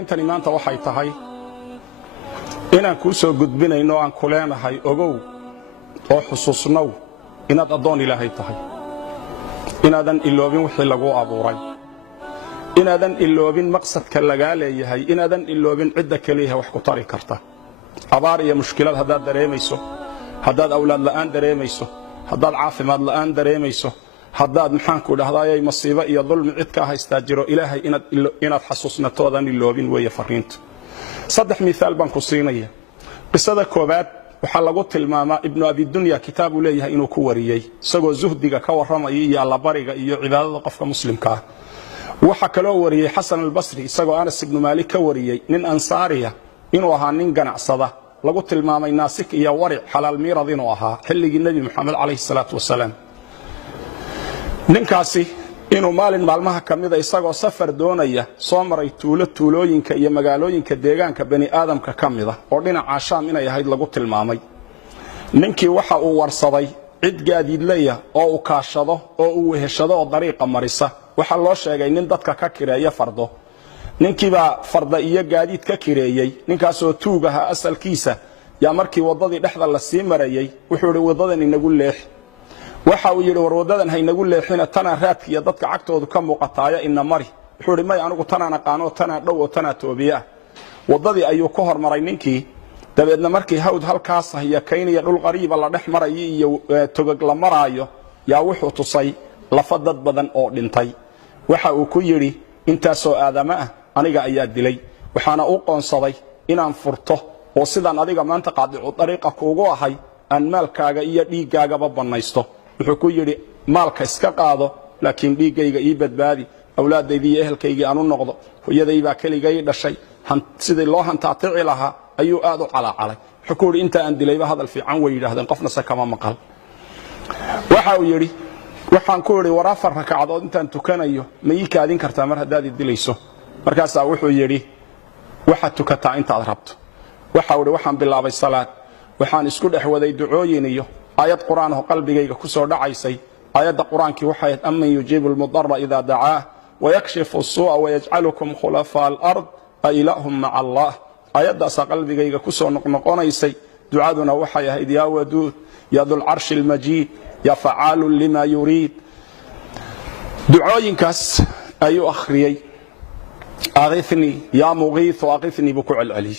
intani maanta waxay tahay inaan ku soo gudbinayno aan ku leenahay ogow oo xusuusnow inaad adoon Ilaahay tahay inaadan iloobin wixii lagu abuuray inaadan iloobin maqsadka laga leeyahay inaadan iloobin cidda kaliya wax ku tari karta abaar iyo mushkilad hadaad dareemayso hadaad awlaad la'aan dareemayso hadaad caafimaad la'aan dareemayso hadaad maxaan ku dhahdaayay masiibo iyo dulmi cid ka haysta jiro Ilaahay inaad xasuusnatoodan iloobin weeye fariinta saddex misaal baan ku siinaya qisada koobaad waxa lagu tilmaamaa ibn abi dunya kitaabu leeyahay inuu ku wariyay isagoo zuhdiga ka waramay iyo alla bariga iyo cibaadada qofka muslimka ah waxa kale oo wariyay Hasan al-Basri isagoo Anas ibn Malik ka wariyay nin ansaariya inuu ahaa nin ganacsada lagu tilmaamay naasik iyo waric xalaal miirad inuu ahaa xilligii nabi Muhammad alayhi salaatu wasalaam ninkaasi inuu maalin maalmaha kamida isagoo safar doonaya soo maray tuulooyinka iyo magaalooyinka deegaanka bani aadamka kamida oo dhinaca Shaam inay ahayd lagu tilmaamay ninkii waxa uu warsaday cid gaadiidlaya oo uu kaashado oo uu weheshado oo dariiqa marisa waxa loo sheegay nin dadka ka kireeya fardo ninkiiba farda iyo gaadiid ka kireeyay ninkaas oo tuugaha asalkiisa yaa markii wadadii dhexda la sii marayay wuxuu wadadan inagu leex waxa uu yiri war wadadan haynagu leexina tana raadkiya dadka cagtoodu ka muuqataaya inna mari wuxuu may anigu tana qaano tana dhow oo tana toobiya wadadii ayuu ku hormaray ninkii dabeedna markii hawd halkaas ah kayniya dhul qariiba la dhex maray iyo togag la maraayo yaa wuxuu tusay lafadad badan oo dhintay waxa uu ku yiri intaasoo aadama ah aniga ayaa dilay waxaana u qoonsaday inaan furto oo sidaan adiga maanta qaadicu dariiqa kuugu ahay aan maalkaaga iyo dhiigaaga banaysto wuxuu ku yiri maalka iska qaado laakiin dhiigayga ii badbaadi awlaadayda iyo ehelkayga aanu noqdo hooyadayba kaligay dhashay sidii loo hantaatici lahaa ayuu aad u calacalay wuxuu ku yiri inta aan dilayba hadal fiican way yiraahdeen qofna sakama maqal waxa uu yiri waxaan ku yiri war afar rakacadood intaan tukanayo ma ii kaadin kartaa mar hadaad dilayso markaas wuxuu yiri waxa tukataa inta aad rabto waxa uu yiri waxaan bilaabay salaad waxaan isku dhaxwaday ducooyin iyo ayad quraan oo qalbigayga ku soo dhacaysay ayada quraanki waxay amman yujibul mudarra idha da'aa wa yakshifu as-su'a wa yaj'alukum khulafa al-ard ilahum ma'a Allah ayada qalbigayga ku soo noqnoqonaysay ducaduna waxay ahayd ya wadud ya dhul arsh al-majid ya fa'alu lima yurid ducooyinkaas ayu akhriyay aghithni ya mughith wa aghithni bi ku'al ali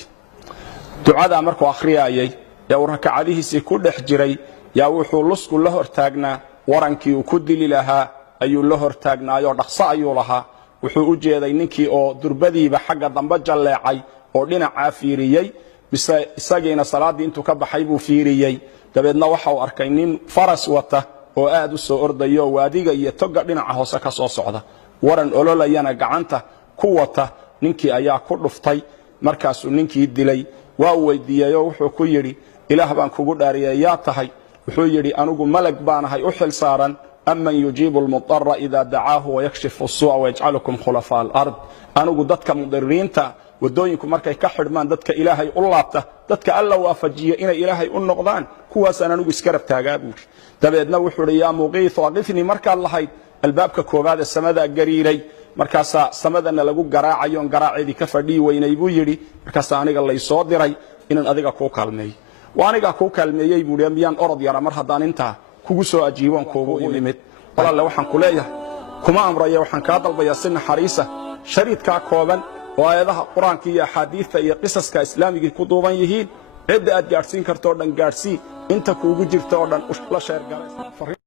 ducada markuu akhriyay ya rakacadihiisa ku dhex jiray yaa wuxuu lusku la hortaagnaa warankii uu ku dili lahaa ayuu la hortaagnaayo dhaqso ayuu lahaa wuxuu u jeeday ninkii oo durbadiiba xagga dambe jaleecay oo dhinaca fiiriyay isageena salaadii intuu ka baxay buu fiiriyay dabeedna waxa uu arkay nin faras wata oo aad u soo ordayo waadiga iyo toga dhinaca hoose ka soo socda waran ololayana gacanta ku wata ninkii ayaa ku dhuftay markaas uu ninkii dilay waa weydiiyay oo wuxuu ku yiri ilaah baan kugu dhaariyay yaa tahay wuxuu yiri anigu malag baanahay u xil saaran amman yujibul mudarra idha da'aahu wa yakshifu as-su'a wa yaj'alukum khulafa al-ard anigu dadka mudariinta wadooyinku markay ka xidhmaan dadka ilaahay u laabta dadka alla waafajiyo inay ilaahay u noqdaan kuwaas anigu iska rabtaagaa buu dabeedna wuxuu yiri yaa muqiith waqifni marka lahayd albaabka koobaad ee samada gariiray markaas samadana lagu garaacayo garaaceedii ka fadhii weynay buu yiri markaas aniga la soo diray inaan adiga ku kaalmeeyo waaniga ku kaalmeeyay buu miyaan orod yara mar hadaan inta kugu soo ajiiban kuugu imid walaal waxaan ku leeyahay kuma amraya waxaan ka dalbayaa sin xariisa shariidka kooban oo aayadaha quraanka iyo xadiiska iyo qisaska islaamiga ku duuban yihiin cid aad gaarsiin karto dhan gaarsii inta kuugu jirto dhan la sheer garay